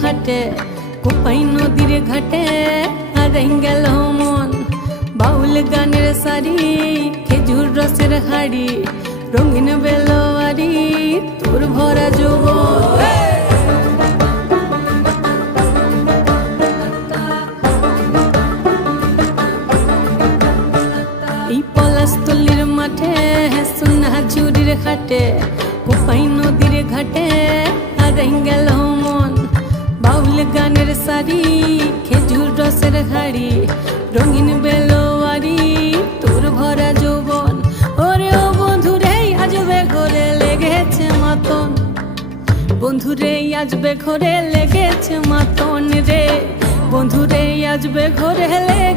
হাটে কোপাই নদীর ঘাটে হারাই গেল মন। বাউল গানের সারি খেজুর রসের হাড়ি রঙিন বেলোয়ারি তোর ভরা যৌবন। এই পলাশতলির মাঠে সোনা চুরির হাটে কোপাই নদীর ঘাটে হারাই গেল মন। বাউল গানের সারি খেজুর রসের হাড়ি রঙিন বেলোয়ারি তোর ভরা যৌবন। ওরে ও বন্ধুরে আজবে ঘরে লেগেছে মাতন, বন্ধুরে আজবে ঘরে লেগেছে মাতন রে, বন্ধুরে আজবে ঘরে